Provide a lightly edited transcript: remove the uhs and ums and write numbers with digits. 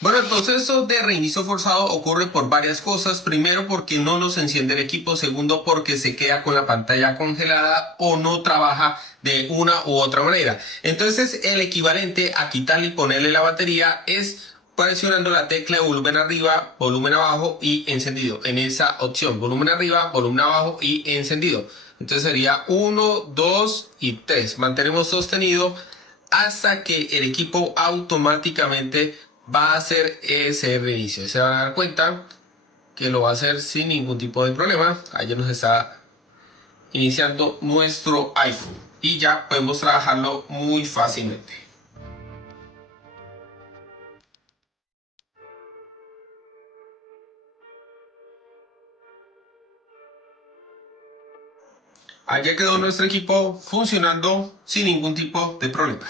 Bueno, el proceso de reinicio forzado ocurre por varias cosas. Primero, porque no nos enciende el equipo. Segundo, porque se queda con la pantalla congelada o no trabaja de una u otra manera. Entonces, el equivalente a quitarle y ponerle la batería es presionando la tecla de volumen arriba, volumen abajo y encendido. En esa opción, volumen arriba, volumen abajo y encendido. Entonces sería 1, 2 y 3. Mantenemos sostenido hasta que el equipo automáticamente va a hacer ese reinicio. Se van a dar cuenta que lo va a hacer sin ningún tipo de problema. Ahí nos está iniciando nuestro iPhone y ya podemos trabajarlo muy fácilmente. Allá quedó nuestro equipo funcionando sin ningún tipo de problema.